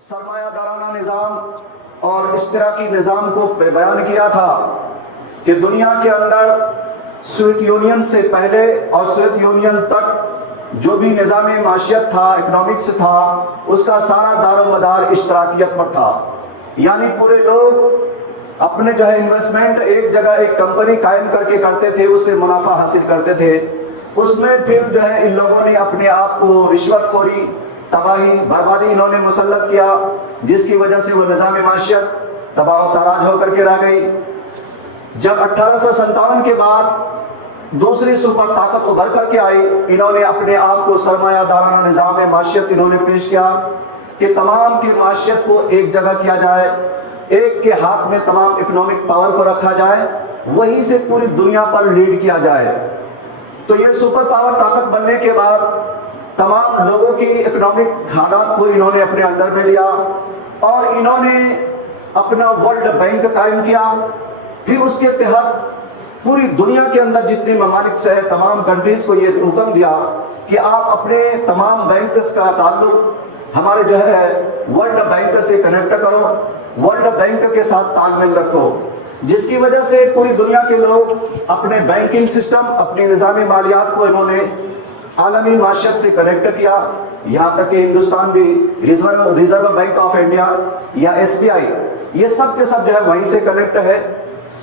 سرمایہ دارانہ نظام اور اشتراکی نظام کو بیان کیا تھا کہ دنیا کے اندر سوویت یونین سے پہلے اور سوویت یونین تک جو بھی نظام معیشت تھا، اکنامکس تھا، اس کا سارا دار و مدار اشتراکیت پر تھا. یعنی پورے لوگ اپنے انویسٹمنٹ ایک جگہ ایک کمپنی قائم کر کے کرتے تھے، اس سے منافع حاصل کرتے تھے. اس میں پھر ان لوگوں نے اپنے آپ کو رشوت خوری، تباہی، بربادی انہوں نے مسلط کیا، جس کی وجہ سے وہ نظام معیشت تباہ و تاراج ہو کر کے رہ گئی. جب 1857 کے بعد دوسری سپر طاقت ابھر کر کے آئی، انہوں نے اپنے آپ کو سرمایہ دارانہ نظام معیشت انہوں نے پیش کیا کہ تمام کی معیشت کو ایک جگہ کیا جائے، ایک کے ہاتھ میں تمام اکنامک پاور کو رکھا جائے، وہیں سے پوری دنیا پر لیڈ کیا جائے. تو یہ سپر پاور طاقت بننے کے بعد تمام لوگوں کی اکنامک حالات کو انہوں نے اپنے انڈر میں لیا اور انہوں نے اپنا ورلڈ بینک قائم کیا. پھر اس کے تحت پوری دنیا کے اندر جتنے ممالک سے تمام کنٹریز کو یہ حکم دیا کہ آپ اپنے تمام بینکس کا تعلق ہمارے ورلڈ بینک سے کنیکٹ کرو، ورلڈ بینک کے ساتھ تال میل رکھو، جس کی وجہ سے پوری دنیا کے لوگ اپنے بینکنگ سسٹم، اپنی نظامی مالیات کو انہوں نے عالمی معیشت سے کنیکٹ کیا. یہاں تک کہ ہندوستان بھی ریزرو بینک آف انڈیا یا SBI، یہ سب کے سب وہیں سے کنیکٹ ہے.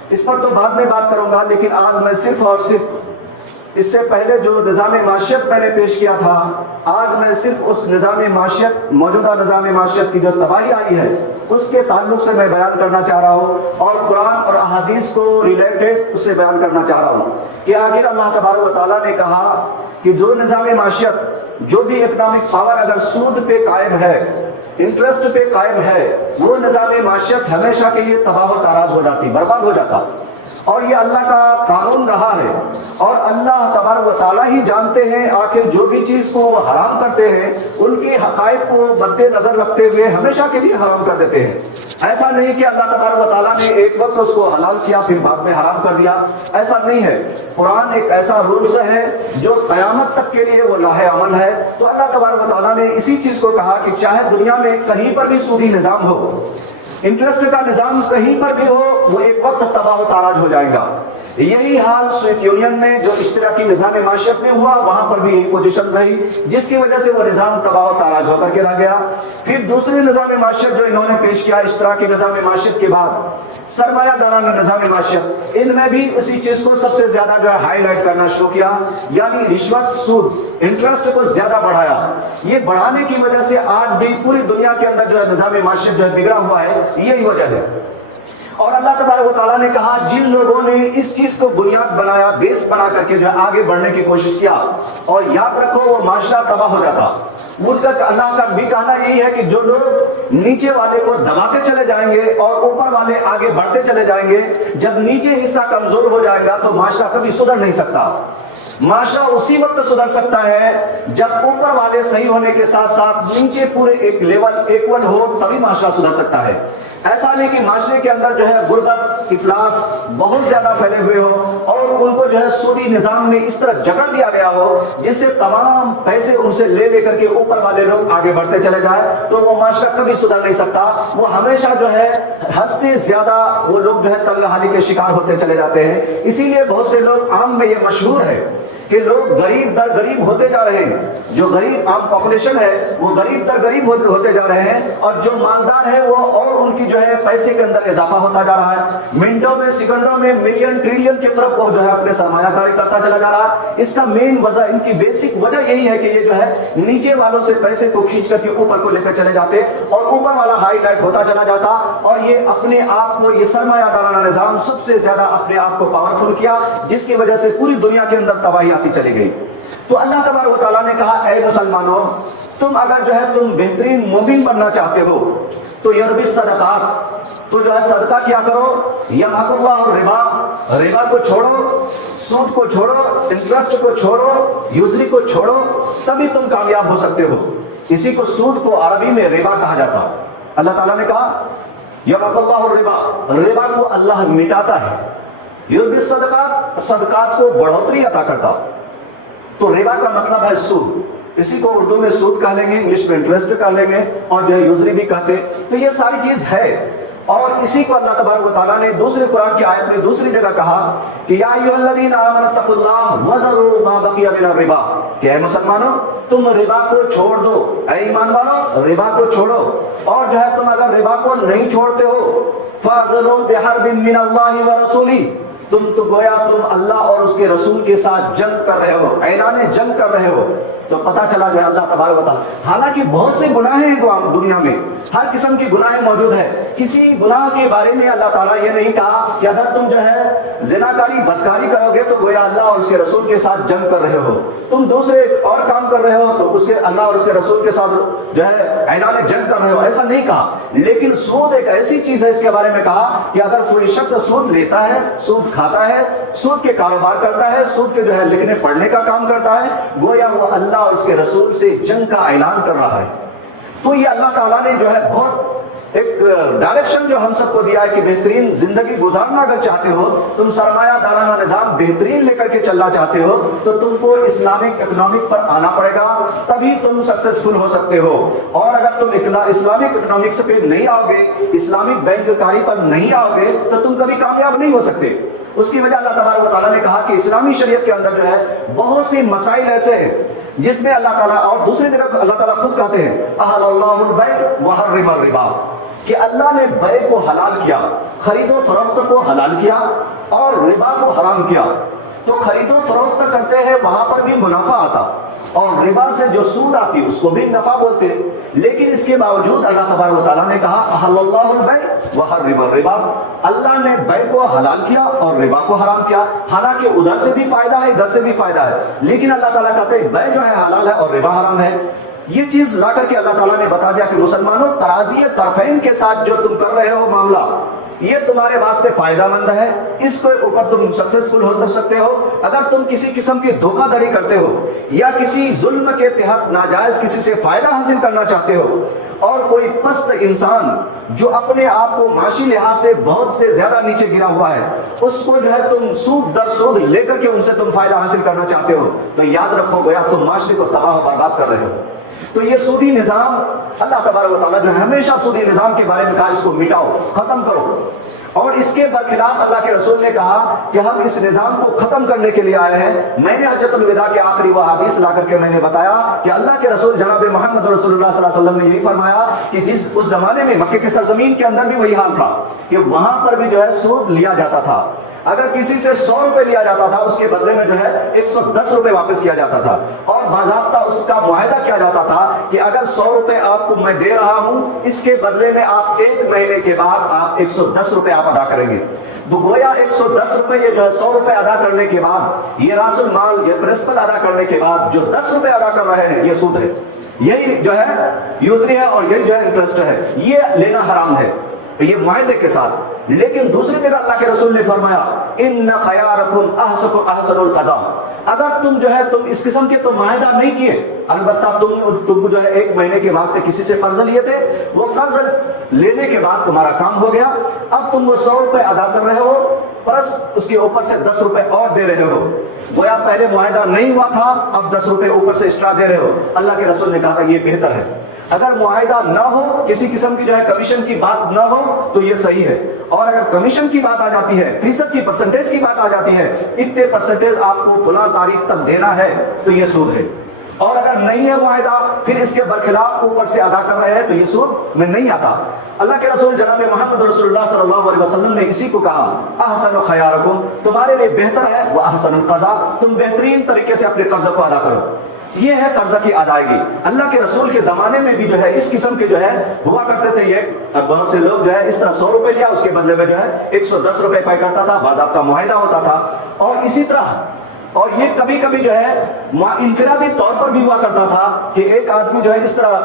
اس پر تو بعد میں بات کروں گا، لیکن آج میں صرف اور صرف اس سے پہلے جو نظام معیشت میں نے پیش کیا تھا، آج میں صرف اس نظام معیشت، موجودہ نظام معیشت کی جو تباہی آئی ہے اس کے تعلق سے میں بیان کرنا چاہ رہا ہوں اور قرآن اور احادیث کو ریلیٹڈ اس سے بیان کرنا چاہ رہا ہوں کہ آخر اللہ تبارک و تعالیٰ نے کہا کہ جو نظام معیشت، جو بھی اکنامک پاور اگر سود پہ قائم ہے، انٹرسٹ پہ قائم ہے، وہ نظام معیشت ہمیشہ کے لیے تباہ و تاراج ہو جاتی، برباد ہو جاتا. اور یہ اللہ کا قانون رہا ہے اور اللہ تبارک و تعالیٰ ہی جانتے ہیں آخر جو بھی چیز کو وہ حرام کرتے ہیں ان کی حقائق کو مد نظر رکھتے ہوئے ہمیشہ کے لیے حرام کر دیتے ہیں. ایسا نہیں کہ اللہ تبارک و تعالیٰ نے ایک وقت اس کو حلال کیا پھر بعد میں حرام کر دیا، ایسا نہیں ہے. قرآن ایک ایسا رولز ہے جو قیامت تک کے لیے وہ لاہ عمل ہے. تو اللہ تبارک و تعالیٰ نے اسی چیز کو کہا کہ چاہے دنیا میں کہیں پر بھی سودی نظام ہو، انٹرسٹ کا نظام کہیں پر بھی ہو، وہ ایک وقت تباہ و تاراج ہو جائے گا. یہی حال سوویت یونین میں جو اشتراکی نظام معیشت میں ہوا، وہاں پر بھی یہی پوزیشن رہی، جس کی وجہ سے وہ نظام تباہ و تاراج ہو کر کے رہ گیا. پھر دوسرے نظام معیشت جو انہوں نے پیش کیا اشتراکی نظام معیشت کے بعد، سرمایہ دارانہ نظام معیشت، ان میں بھی اسی چیز کو سب سے زیادہ ہائی لائٹ کرنا شروع کیا، یعنی رشوت، سود، انٹرسٹ کو زیادہ بڑھایا. یہ بڑھانے کی وجہ سے آج بھی پوری دنیا کے اندر نظام معیشت بگڑا ہوا ہے، یہی وجہ ہے. اور اللہ تبارک و تعالیٰ نے کہا جن لوگوں نے اس چیز کو بنیاد بنایا، بیس بنا کر کے آگے بڑھنے کی کوشش کیا، اور یاد رکھو وہ معاشرہ تباہ ہو جاتا. اللہ کا بھی کہنا یہی ہے کہ جو لوگ نیچے والے کو دباتے چلے جائیں گے اور اوپر والے آگے بڑھتے چلے جائیں گے، جب نیچے حصہ کمزور ہو جائے گا تو معاشرہ کبھی سدھر نہیں سکتا. معاشرہ اسی وقت سدھر سکتا ہے جب اوپر والے صحیح ہونے کے ساتھ ساتھ نیچے پورے ایک لیول ایکول ہو، تبھی معاشرہ سدھر سکتا ہے. ایسا نہیں کہ معاشرے کے اندر غربت، افلاس بہت زیادہ پھیلے ہوئے ہو اور ان کو سودی نظام میں اس طرح جکڑ دیا گیا ہو جس سے تمام پیسے ان سے لے کر کے اوپر والے لوگ آگے بڑھتے چلے جائیں، تو وہ معاشرہ کبھی سدھر نہیں سکتا. وہ ہمیشہ حد سے زیادہ وہ لوگ تنگ حالی کے شکار ہوتے چلے جاتے ہیں. اسی لیے بہت سے لوگ عام میں یہ مشہور ہے کہ لوگ غریب در غریب ہوتے جا رہے ہیں. جو غریب عام پاپولیشن ہے وہ غریب در غریب ہوتے جا رہے ہیں، اور جو مالدار ہے وہ اور ان کی پیسے کے اندر اضافہ ہوتا جا رہا ہے. منٹوں میں، سیکنڈوں میں ملین ٹریلین کی طرف وہ اپنے سرمایہ کاری کرتا چلا جا رہا ہے. اس کا مین وجہ، ان کی بیسک وجہ یہی ہے کہ یہ نیچے والوں سے پیسے کو کھینچ کر کے اوپر کو لے کر چلے جاتے اور اوپر والا ہائی لائٹ ہوتا چلا جاتا، اور یہ اپنے آپ کو، یہ سرمایہ دارانہ نظام سب سے زیادہ اپنے آپ کو پاورفل کیا، جس کی وجہ سے پوری دنیا کے اندر تباہی آتی چلی گئی. تو اللہ تبارک و تعالیٰ نے کہا اے مسلمانوں، تم اگر تم بہترین مومن بننا چاہتے ہو تو یربی صدقات، تو صدقہ کیا کرو، یمحق اللہ الربا، ربا کو چھوڑو، سود کو چھوڑو، انٹرسٹ کو چھوڑو، یوزری کو چھوڑو، تبھی تم کامیاب ہو سکتے ہو. اسی کو سود کو عربی میں ربا کہا جاتا. اللہ تعالیٰ نے کہا یمحق اللہ الربا، ربا کو اللہ مٹاتا ہے. یربی صدقات، صدقات کو بڑھوتری عطا کرتا. تو ربا کا مطلب ہے سود. اسی کو اردو میں سود کہہ لیں گے، انگلش میں انٹرسٹ کہہ لیں گے، اور جو ہے یوزری بھی کہتے. تو یہ ساری چیز ہے. اور اسی کو اللہ تبارک و تعالیٰ نے دوسرے قرآن کی آیت میں دوسری جگہ کہا کہ یا ایھا الذین آمنوا اتقوا اللہ وذروا ما بقی من الربا، کہ اے مسلمانوں تم ربا کو چھوڑ دو. اے ایمان والو ربا کو چھوڑو، اور جو ہے تم اگر ربا کو نہیں چھوڑتے ہو فاذنوا بحرب من اللہ ورسولہ، تم تو گویا تم اللہ اور اس کے رسول کے ساتھ جنگ کر رہے ہو، اعلان جنگ کر رہے ہو. تو پتہ چلا گیا اللہ تبارک و تعالیٰ، حالانکہ بہت سے گناہ ہیں دنیا میں، ہر قسم کی گناہ موجود ہے، کسی گناہ کے بارے میں اللہ تعالیٰ یہ نہیں کہا کہ اگر تم جو ہے زناکاری بدکاری کرو گے تو گویا اللہ اور اس کے رسول کے ساتھ جنگ کر رہے ہو، تم دوسرے اور کام کر رہے ہو تو اس کے اللہ اور اس کے رسول کے ساتھ جو ہے اعلان جنگ کر رہے ہو. ایسا نہیں کہا. لیکن سود ایک ایسی چیز ہے، اس کے بارے میں کہا کہ اگر کوئی شخص سود لیتا ہے، سود کھاتا ہے، سود کے کاروبار کرتا ہے، سود کے جو ہے لکھنے پڑھنے کا کام کرتا ہے، گویا وہ اللہ اور اس کے رسول سے جنگ کا اعلان کر رہا ہے. تو یہ اللہ تعالیٰ نے جو ہے بہت ایک ڈائریکشن جو ہم سب کو دیا ہے کہ بہترین زندگی گزارنا اگر چاہتے ہو، تم سرمایہ دارانہ نظام بہترین لے کر کے چلنا چاہتے ہو، تو تم کو اسلامک اکنامک پر آنا پڑے گا، تبھی تم سکسیسفل ہو سکتے ہو. اور اگر تم اسلامک اکنامکس پہ نہیں آؤ گے، اسلامک بینک کاری پر نہیں آؤ گے، تو تم کبھی کامیاب نہیں ہو سکتے. اس کی وجہ اللہ تبارک و تعالیٰ نے کہا کہ اسلامی شریعت کے اندر جو ہے بہت سی مسائل ایسے ہیں جس میں اللہ تعالیٰ، اور دوسری جگہ اللہ تعالیٰ خود کہتے ہیں احل اللہ البیع وحرم الربا، کہ اللہ نے بیع کو حلال کیا، خرید و فروخت کو حلال کیا، اور ربا کو حرام کیا. تو خرید و فروخت کرتے ہیں وہاں پر بھی منافع آتا، اور ربا سے جو سود آتی اس کو بھی نفع بولتے. لیکن اس کے باوجود اللہ تبارک و تعالیٰ نے کہا احل اللہ البیع وحرم الربا، اللہ نے بیع کو حلال کیا اور ربا کو حرام کیا. حالانکہ ادھر سے بھی فائدہ ہے ادھر سے بھی فائدہ ہے، لیکن اللہ تعالیٰ کہتے ہیں بیع جو ہے حلال ہے اور ربا حرام ہے. یہ چیز لا کر کے اللہ تعالیٰ نے بتا دیا کہ مسلمانوں ترازی طرفین کے ساتھ جو تم کر رہے ہو معاملہ، یہ تمہارے واسطے فائدہ مند ہے، اس کے اوپر تم سکسیسفل ہو سکتے ہو. اگر تم کسی قسم کی دھوکہ دھڑی کرتے ہو یا کسی ظلم کے تحت ناجائز کسی سے فائدہ حاصل کرنا چاہتے ہو، اور کوئی پست انسان جو اپنے آپ کو معاشی لحاظ سے بہت سے زیادہ نیچے گرا ہوا ہے، اس کو جو ہے تم سود در سود لے کر کے ان سے تم فائدہ حاصل کرنا چاہتے ہو، تو یاد رکھو گویا تم معاشرے کو تباہ و برباد کر رہے ہو. تو یہ سودی نظام اللہ تبارک و تعالیٰ جو ہمیشہ سودی نظام کے بارے میں کہا اس کو مٹاؤ، ختم کرو. اور اس کے برخلاف اللہ کے رسول نے کہا کہ ہم اس نظام کو ختم کرنے کے لیے آئے ہیں. میں نے حجۃ الوداع کے آخری وہ حدیث لا کر کے میں نے بتایا کہ اللہ کے رسول جناب محمد رسول اللہ صلی اللہ علیہ وسلم نے یہی فرمایا کہ اس زمانے میں مکہ کے سرزمین کے اندر بھی وہی حال تھا کہ وہاں پر بھی جو ہے سود لیا جاتا تھا. اگر کسی سے 100 روپے لیا جاتا تھا اس کے بدلے میں جو ہے 110 روپے واپس کیا جاتا تھا، اور باضابطہ اس کا معاہدہ کیا جاتا تھا کہ اگر 100 روپے آپ کو میں دے رہا ہوں، اس کے بدلے میں آپ 1 مہینے کے بعد آپ 110 روپے آپ ادا کریں گے. تو گویا 110 روپے یہ جو ہے 100 روپے ادا کرنے کے بعد، یہ راس المال یہ پرنسپل ادا کرنے کے بعد جو 10 روپے ادا کر رہے ہیں، یہ سود ہے، یہی جو ہے یوزری ہے، اور یہی جو ہے انٹرسٹ ہے. یہ لینا حرام ہے یہ معاہدے کے ساتھ. لیکن دوسری جگہ اللہ کے رسول نے فرمایا ان خیارکم احسن القضاء، اگر تم جو ہے تم اس قسم کے تو معاہدہ نہیں کیے، البتہ تم جو ہے 1 مہینے کے واسطے کسی سے قرض لیے تھے، وہ قرض لینے کے بعد تمہارا کام ہو گیا، اب تم وہ 100 روپے ادا کر رہے ہو پلس اس کے اوپر سے 10 روپے اور دے رہے ہو. گویا پہلے معاہدہ نہیں ہوا تھا، اب 10 روپے اوپر سے ایکسٹرا دے رہے ہو. اللہ کے رسول نے کہا کہ یہ بہتر ہے. اگر معاہدہ نہ ہو، کسی قسم کی جو ہے کمیشن کی بات نہ ہو تو یہ صحیح ہے. اور اگر کمیشن کی بات آ جاتی ہے، فیصد کی پرسنٹیج کی بات آ جاتی ہے، اتنے پرسنٹیج آپ کو فلاں تاریخ تک دینا ہے، تو یہ سود ہے. اور اگر نہیں ہے معاہدہ، پھر اس کے برخلاف اوپر سے ادا کر رہے ہیں، تو یہ سود میں نہیں آتا. اللہ کے رسول جناب محمد رسول اللہ صلی اللہ علیہ وسلم نے اسی کو کہا احسن خیارکم، تمہارے لیے بہتر ہے وہ احسن القضاء، تم بہترین طریقے سے اپنے قرض کو ادا کرو. یہ ہے قرضہ کی ادائیگی. اللہ کے رسول کے زمانے میں بھی جو ہے اس قسم کے جو ہے ہوا کرتے تھے. یہ بہت سے لوگ جو ہے اس طرح 100 روپے لیا، اس کے بدلے میں جو ہے 110 روپے پے کرتا تھا، باضابطہ معاہدہ ہوتا تھا. اور اسی طرح اور یہ کبھی کبھی جو ہے انفرادی طور پر بھی ہوا کرتا تھا کہ ایک آدمی جو ہے اس طرح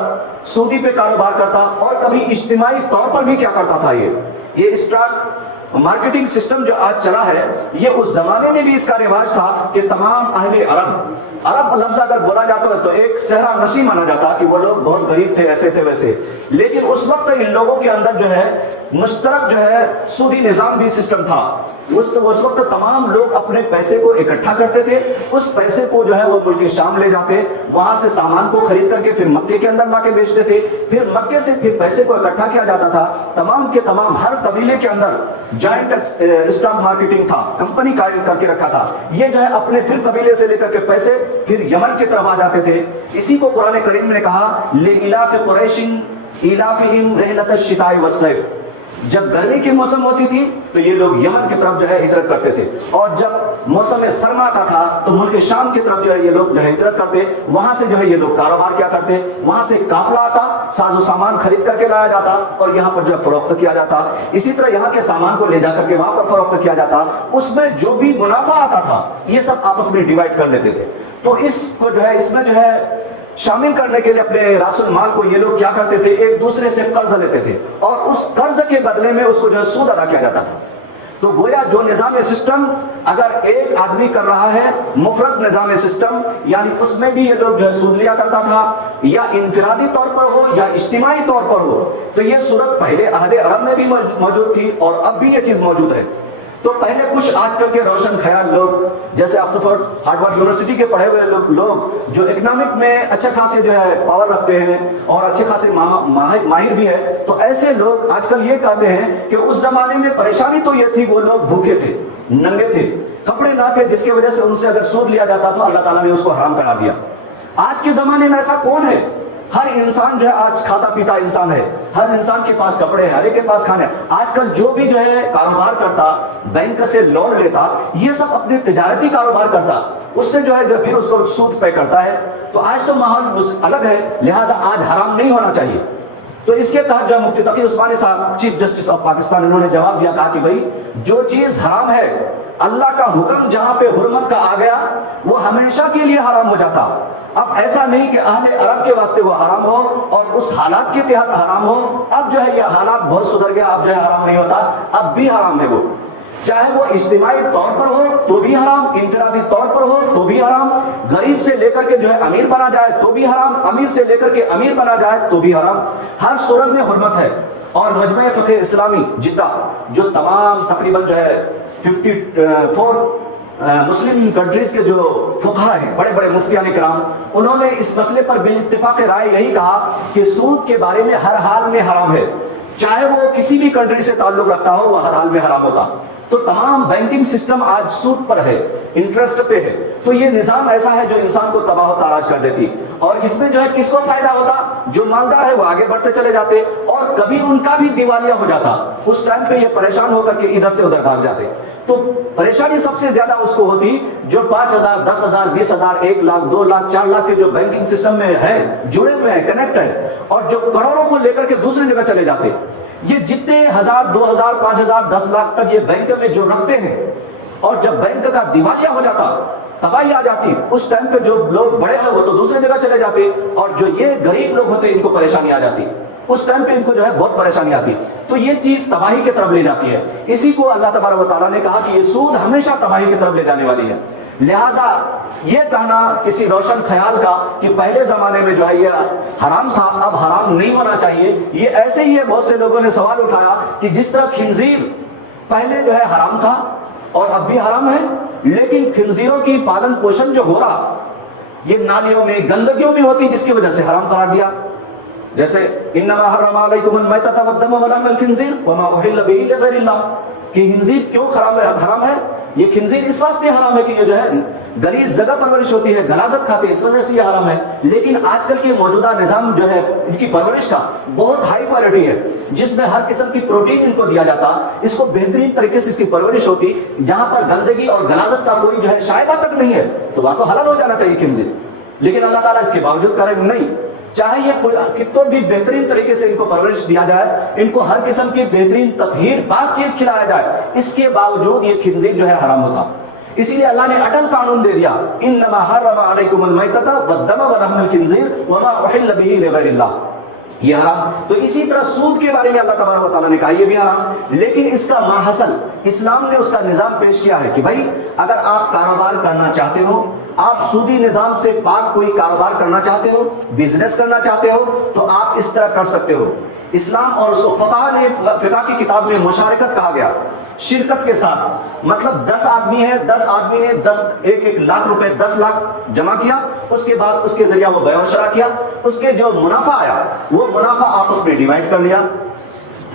سودی پہ کاروبار کرتا، اور کبھی اجتماعی طور پر بھی کیا کرتا تھا. یہ اسٹاک مارکیٹنگ سسٹم جو آج چلا ہے، یہ اس زمانے میں بھی اس کا رواج تھا کہ تمام اہل عرب عرب لفظ اگر بولا جاتا ہے تو ایک صحرا نشین مانا جاتا کہ وہ لوگ بہت غریب تھے، ایسے تھے ویسے، لیکن اس وقت ان لوگوں کے اندر جو ہے مشترک جو ہے سودی نظام بھی سسٹم تھا۔ اس وقت تمام لوگ اپنے پیسے کو اکٹھا کرتے تھے، اس پیسے کو جو ہے وہ ملک شام لے جاتے، وہاں سے سامان کو خرید کر کے پھر مکے کے اندر لا کے بیچتے تھے، پھر مکے سے پھر پیسے کو اکٹھا کیا جاتا تھا۔ تمام کے تمام ہر قبیلے کے اندر جوائنٹ اسٹاک مارکیٹنگ تھا، کمپنی قائم کر کے رکھا تھا، یہ جو ہے اپنے پھر قبیلے سے لے کر کے پیسے پھر یمن کی طرف آ جاتے تھے۔ اسی کو قرآن کریم نے کہا لِإِلَافِ قُرَيْشٍ إِلَافِهِمْ رِحْلَةَ الشِّتَاءِ وَالصَّيْفِ، جب گرمی کی موسم ہوتی تھی تو یہ لوگ یمن کی طرف جو ہے ہجرت کرتے تھے، اور جب موسم سرما کا تھا تو ملک شام کی طرف جو ہے یہ لوگ جو ہے ہجرت کرتے، وہاں سے جو ہے یہ لوگ کاروبار کیا کرتے، وہاں سے قافلہ آتا، ساز و سامان خرید کر کے لایا جاتا اور یہاں پر جو ہے فروخت کیا جاتا، اسی طرح یہاں کے سامان کو لے جا کر کے وہاں پر فروخت کیا جاتا، اس میں جو بھی منافع آتا تھا یہ سب آپس میں ڈیوائڈ کر لیتے تھے۔ تو اس کو جو ہے اس میں جو ہے شامل کرنے کے لیے اپنے راس المال کو یہ لوگ کیا کرتے تھے، ایک دوسرے سے قرض لیتے تھے اور اس قرض کے بدلے میں اس کو جو ہے سود ادا کیا جاتا تھا۔ تو گویا جو نظام سسٹم اگر ایک آدمی کر رہا ہے مفرد نظام سسٹم، یعنی اس میں بھی یہ لوگ جو ہے سود لیا کرتا تھا، یا انفرادی طور پر ہو یا اجتماعی طور پر ہو، تو یہ صورت پہلے اہل عرب میں بھی موجود تھی اور اب بھی یہ چیز موجود ہے۔ تو پہلے کچھ آج کل کے روشن خیال لوگ جیسے آکسفورڈ ہارورڈ یونیورسٹی کے پڑھے ہوئے لوگ جو اکنامک میں اچھے خاصے جو ہے پاور رکھتے ہیں اور اچھے خاصے ماہر بھی ہے، تو ایسے لوگ آج کل یہ کہتے ہیں کہ اس زمانے میں پریشانی تو یہ تھی وہ لوگ بھوکے تھے، ننگے تھے، کپڑے نہ تھے، جس کی وجہ سے ان سے اگر سود لیا جاتا تو اللہ تعالیٰ نے اس کو حرام کرا دیا۔ آج کے زمانے میں ایسا کون ہے؟ ہر انسان جو ہے آج کھاتا پیتا انسان ہے، ہر انسان کے پاس کپڑے ہیں، ہر ایک کے پاس کھانے ہیں۔ آج کل جو بھی جو ہے کاروبار کرتا، بینک سے لون لیتا، یہ سب اپنے تجارتی کاروبار کرتا، اس سے جو ہے پھر اس کو سود پے کرتا ہے۔ تو آج تو ماحول الگ ہے، لہٰذا آج حرام نہیں ہونا چاہیے۔ تو اس کے تحت جو مفتی تقی عثمانی صاحب چیف جسٹس آف پاکستان، انہوں نے جواب دیا، کہا کہ بھائی جو چیز حرام ہے اللہ کا حکم جہاں پہ حرمت کا آ گیا وہ ہمیشہ کے لیے حرام ہو جاتا۔ اب ایسا نہیں کہ اہل عرب کے واسطے وہ حرام ہو اور اس حالات کے تحت حرام ہو، اب جو ہے یہ حالات بہت سدھر گیا، اب جو ہے حرام نہیں ہوتا، اب بھی حرام ہے وہ، چاہے وہ اجتماعی طور پر ہو تو بھی حرام، انفرادی طور پر ہو تو بھی حرام، غریب سے لے کر کے جو ہے امیر بنا جائے تو بھی حرام، امیر سے لے کر کے امیر بنا جائے تو بھی حرام، ہر صورت میں حرمت ہے۔ اور مجمع فقہ اسلامی جدہ جو تمام تقریباً جو ہے 54 مسلم کنٹریز کے جو فقہا ہیں، بڑے بڑے مفتیان کرام، انہوں نے اس مسئلے پر بالاتفاق رائے یہی کہا کہ سود کے بارے میں ہر حال میں حرام ہے، چاہے وہ کسی بھی کنٹری سے تعلق رکھتا ہو وہ ہر حال میں حرام ہوگا۔ تو تمام بینکنگ سسٹم آج سود پر ہے، انٹرسٹ پہ ہے، تو یہ نظام ایسا ہے جو انسان کو تباہ و تاراج کر دیتی، اور اس میں جو ہے کس کو فائدہ ہوتا؟ جو مالدار ہے وہ آگے بڑھتے چلے جاتے اور کبھی ان کا بھی دیوالیہ ہو جاتا، اس ٹائم پہ یہ پریشان ہو کر کے ادھر سے ادھر بھاگ جاتے۔ تو پریشانی سب سے زیادہ اس کو ہوتی جو 5,000 10,000 20,000 1 لاکھ 2 لاکھ 4 لاکھ کے جو بینکنگ سسٹم میں ہے، جڑے ہوئے ہیں، کنیکٹ ہے، اور جو کروڑوں کو لے کر کے دوسری جگہ چلے جاتے، یہ جتنے 1000 2000 5000 10 لاکھ تک یہ بینک میں جو رکھتے ہیں، اور جب بینک کا دیوالیہ ہو جاتا، تباہی آ جاتی، اس ٹائم پہ جو لوگ بڑے ہیں وہ تو دوسری جگہ چلے جاتے، اور جو یہ غریب لوگ ہوتے ان کو پریشانی آ جاتی، اس ٹائم پہ ان کو جو ہے بہت پریشانی آتی، تو یہ چیز تباہی کی طرف لے جاتی ہے۔ اسی کو اللہ تبارک و تعالیٰ نے کہا کہ یہ سود ہمیشہ تباہی کی طرف لے جانے والی ہے۔ لہٰذا یہ کہنا کسی روشن خیال کا کہ پہلے زمانے میں جو ہے یہ حرام تھا اب حرام نہیں ہونا چاہیے، یہ ایسے ہی ہے۔ بہت سے لوگوں نے سوال اٹھایا کہ جس طرح خنزیر پہلے جو ہے حرام تھا اور اب بھی حرام ہے، لیکن خنزیروں کی پالن پوشن جو ہو رہا یہ نالیوں میں گندگیوں میں ہوتی، جس کی وجہ سے حرام قرار دیا۔ جیسے انما حرم علیکم المیتۃ والدم ولحم الخنزیر وما اہل بہ لغیر اللہ، کہ خنزیر کیوں حرام ہے؟ یہ خنزیر اس واسطے حرام ہے کہ یہ جو ہے غلیظ جگہ پرورش ہوتی ہے، غلاظت کھاتے ہیں، اس وجہ سے یہ حرام ہے۔ لیکن آج کل کے موجودہ نظام جو ہے ان کی پرورش کا بہت ہائی کوالٹی ہے، جس میں ہر قسم کی پروٹین ان کو دیا جاتا، اس کو بہترین طریقے سے اس کی پرورش ہوتی، جہاں پر گندگی اور غلاظت کا کوئی جو ہے شائبہ تک نہیں ہے، تو وہاں تو حلال ہو جانا چاہیے خنزیر۔ لیکن اللہ تعالیٰ اس کے باوجود کرے نہیں، چاہے یہ کتوں بھی بہترین طریقے سے ان کو پرورش دیا جائے، ان کو ہر قسم کی بہترین تطہیر پاک چیز کھلایا جائے، اس کے باوجود یہ خنزیر جو ہے حرام ہوتا۔ اسی لیے اللہ نے اٹل قانون دے دیا، انما حرم علیکم المیتۃ والدم ولحم الخنزیر وما احل بہ لغیر اللہ، یہ حرام۔ تو اسی طرح سود کے بارے میں اللہ تبارک و تعالیٰ نے کہا یہ بھی حرام، لیکن اس کا ماحصل اسلام نے اس کا نظام پیش کیا ہے کہ بھائی اگر آپ کاروبار کرنا چاہتے ہو، آپ سودی نظام سے پاک کوئی کاروبار کرنا چاہتے ہو، بزنس کرنا چاہتے ہو، تو آپ اس طرح کر سکتے ہو۔ اسلام اور اس کو فقہ کی کتاب میں مشارکت کہا گیا، شرکت کے ساتھ، مطلب 10 آدمی ہے، 10 آدمی نے 1 لاکھ روپے 10 لاکھ جمع کیا، اس کے بعد اس کے ذریعہ وہ بیع و شراء کیا، اس کے جو منافع آیا وہ منافع آپس میں ڈیوائڈ کر لیا،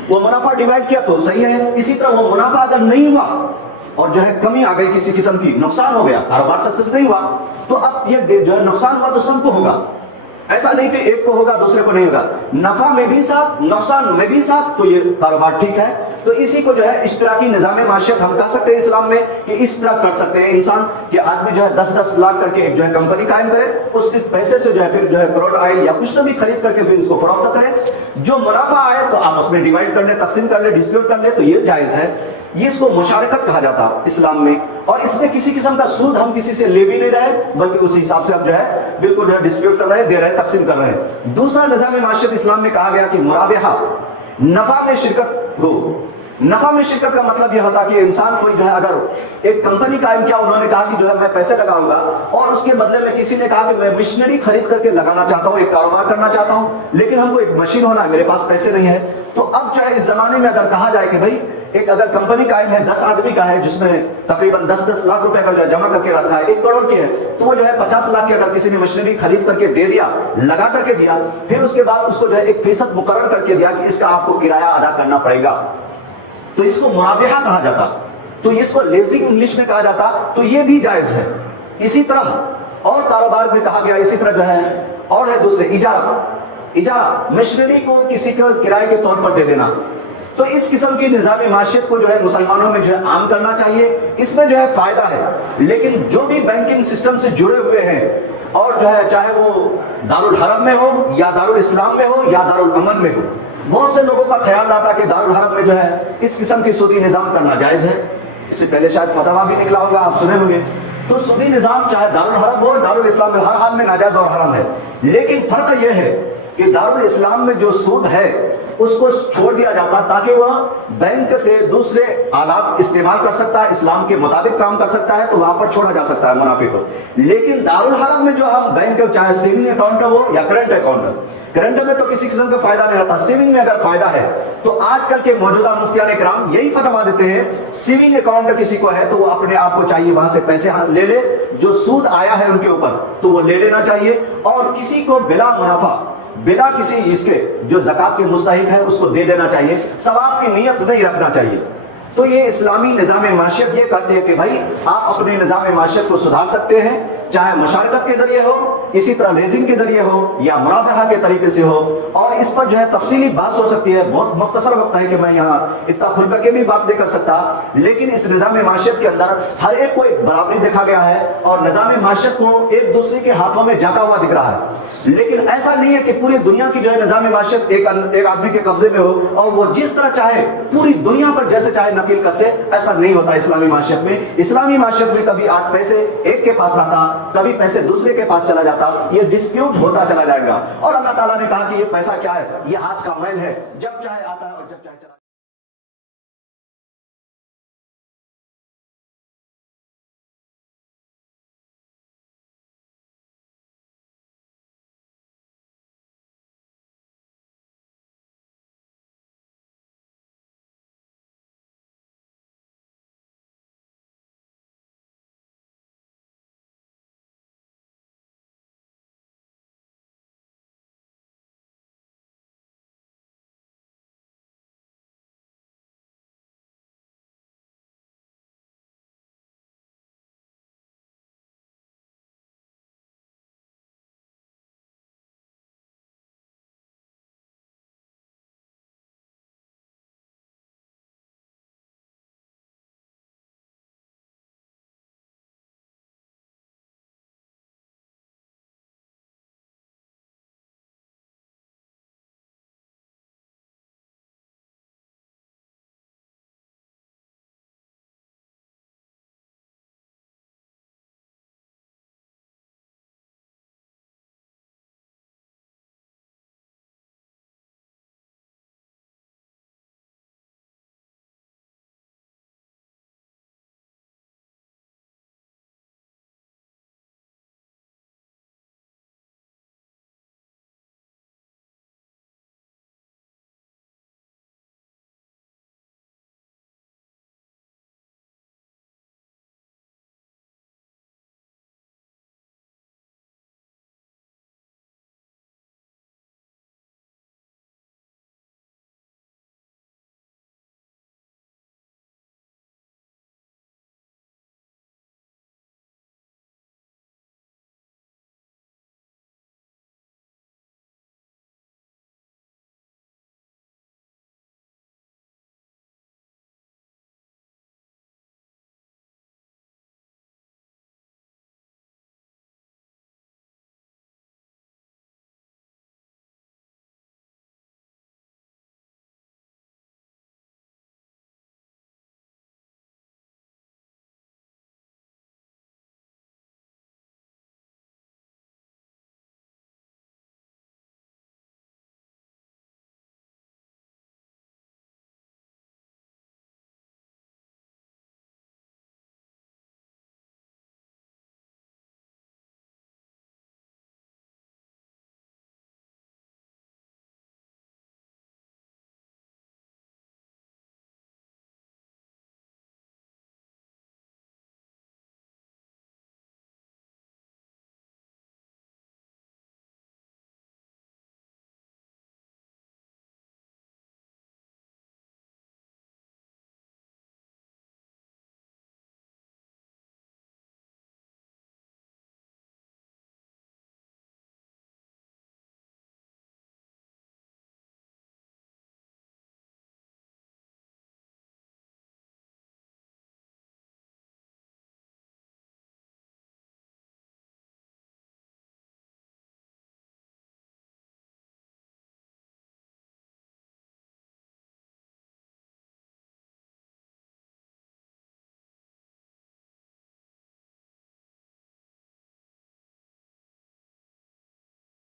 وہ منافع ڈیوائڈ کیا تو صحیح ہے۔ اسی طرح وہ منافع اگر نہیں ہوا اور جو ہے کمی آ گئی، کسی قسم کی نقصان ہو گیا، کاروبار سکسیس نہیں ہوا، تو اب یہ جو ہے نقصان ہوا تو سب کو ہوگا، ایسا نہیں کہ ایک کو ہوگا دوسرے کو نہیں ہوگا، نفع میں بھی ساتھ نقصان میں بھی ساتھ، تو یہ کاروبار ٹھیک ہے۔ تو اسی کو جو ہے اشتراکی نظام معیشت ہم کہہ سکتے ہیں اسلام میں، کہ اس طرح کر سکتے ہیں انسان کہ آدمی جو ہے 10-10 لاکھ کر کے ایک جو ہے کمپنی قائم کرے، اس پیسے سے جو ہے پھر جو ہے کروڑ آئل یا کچھ تو بھی خرید کر کے پھر اس کو فروخت کرے، جو منافع آئے تو آپس میں ڈیوائڈ کر لے، تقسیم کر لے، ڈسپیوٹ کر لے، تو یہ جائز ہے۔ یہ اس کو مشارکت کہا جاتا اسلام میں، اور اس میں کسی قسم کا سود ہم کسی سے لے بھی نہیں رہے، بلکہ اسی حساب سے ہم جو ہے بالکل جو ہے ڈسپیوٹ کر رہے ہیں، دے رہے ہیں، تقسیم کر رہے ہیں۔ دوسرا نظام معیشت اسلام میں کہا گیا کہ مرابحہ، نفع میں شرکت ہو۔ نفع میں شرکت کا مطلب یہ ہوتا کہ انسان کوئی جو ہے اگر ایک کمپنی قائم کیا، انہوں نے کہا کہ جو ہے میں پیسے لگاؤں گا، اور اس کے بدلے میں کسی نے کہا کہ میں مشینری خرید کر کے لگانا چاہتا ہوں، ایک کاروبار کرنا چاہتا ہوں، لیکن ہم کو ایک مشین ہونا ہے، میرے پاس پیسے نہیں ہے، تو اب جو ہے اس زمانے میں اگر کہا جائے کہ بھائی ایک اگر کمپنی قائم ہے 10 آدمی کا ہے، جس میں تقریباً 10-10 لاکھ روپے کا جو ہے جمع کر کے رکھا ہے، 1 کروڑ کی ہے، تو وہ جو ہے 50 لاکھ کی اگر کسی نے مشینری خرید کر کے دے دیا، لگا کر کے دیا، پھر اس کے بعد اس کو جو ہے 1% مقرر کر کے دیا کہ اس کا آپ کو کرایہ ادا کرنا پڑے گا، تو اس کو مرابحہ کہا جاتا، تو اس کو لیزنگ انگلش میں کہا جاتا، تو یہ بھی جائز ہے۔ اسی طرح اور کاروبار میں کہا گیا، اسی طرح جو ہے اور ہے دوسرے اجارہ مشینری کو کسی کو کرائے کے طور پر دے دینا، تو اس قسم کی نظام معیشت کو جو ہے مسلمانوں میں جو ہے عام کرنا چاہیے، اس میں جو ہے فائدہ ہے۔ لیکن جو بھی بینکنگ سسٹم سے جڑے ہوئے ہیں، اور جو ہے چاہے وہ دارالحرم میں ہو یا دارالاسلام میں ہو یا دارالامن میں ہو، بہت سے لوگوں کا خیال رہتا کہ دارالحرم میں جو ہے اس قسم کی سودی نظام کرنا جائز ہے، اس سے پہلے شاید فتویٰ بھی نکلا ہوگا، آپ سنے ہوں گے۔ تو سودی نظام چاہے دارالحرم ہو دارالاسلام میں، ہر حال میں ناجائز اور حرام ہے، لیکن فرق یہ ہے کہ دارالاسلام میں جو سود ہے اس کو چھوڑ دیا جاتا تاکہ وہ بینک سے دوسرے آلات استعمال کر سکتا ہے، اسلام کے مطابق کام کر سکتا ہے، تو وہاں پر چھوڑا جا سکتا ہے منافع کو۔ لیکن دارالحرم میں جو ہم بینک چاہے سیونگ اکاؤنٹ ہو یا کرنٹ اکاؤنٹ، کرنٹ میں تو کسی قسم کا فائدہ نہیں رہتا، سیونگ میں اگر فائدہ ہے تو آج کل کے موجودہ مفتیان کرام یہی فتویٰ دیتے ہیں، سیونگ اکاؤنٹ کسی کو ہے تو وہ اپنے آپ کو چاہیے وہاں سے پیسے لے لے، جو سود آیا ہے ان کے اوپر تو وہ لے لینا چاہیے، اور کسی کو بلا منافع، بلا کسی اس کے جو زکوٰۃ کے مستحق ہے اس کو دے دینا چاہیے، ثواب کی نیت نہیں رکھنا چاہیے۔ تو یہ اسلامی نظام معیشت یہ کہتے ہیں کہ بھائی آپ اپنے نظام معیشت کو سدھار سکتے ہیں، چاہے مشارکت کے ذریعے ہو، اسی طرح لیزنگ کے ذریعے ہو یا مرابحہ کے طریقے سے ہو، اور اس پر جو ہے تفصیلی بات ہو سکتی ہے، بہت مختصر وقت ہے کہ میں یہاں اتنا کھل کر کے بھی بات نہیں کر سکتا، لیکن اس نظام معیشت کے اندر ہر ایک کو ایک برابری دیکھا گیا ہے، اور نظام معیشت کو ایک دوسرے کے ہاتھوں میں جاتا ہوا دکھ رہا ہے، لیکن ایسا نہیں ہے کہ پوری دنیا کی جو ہے نظام معیشت ایک آدمی کے قبضے میں ہو اور وہ جس طرح چاہے پوری دنیا پر جیسے چاہے نقل کر سے، ایسا نہیں ہوتا اسلامی معیشت میں۔ اسلامی معیشت میں کبھی آج پیسے ایک کے پاس رہتا، کبھی پیسے دوسرے کے پاس چلا جاتا، یہ ڈسپیوٹ ہوتا چلا جائے گا، اور اللہ تعالیٰ نے کہا کہ یہ پیسہ کیا ہے، یہ ہاتھ کا میل ہے، جب چاہے آتا ہے اور جب چاہے چلا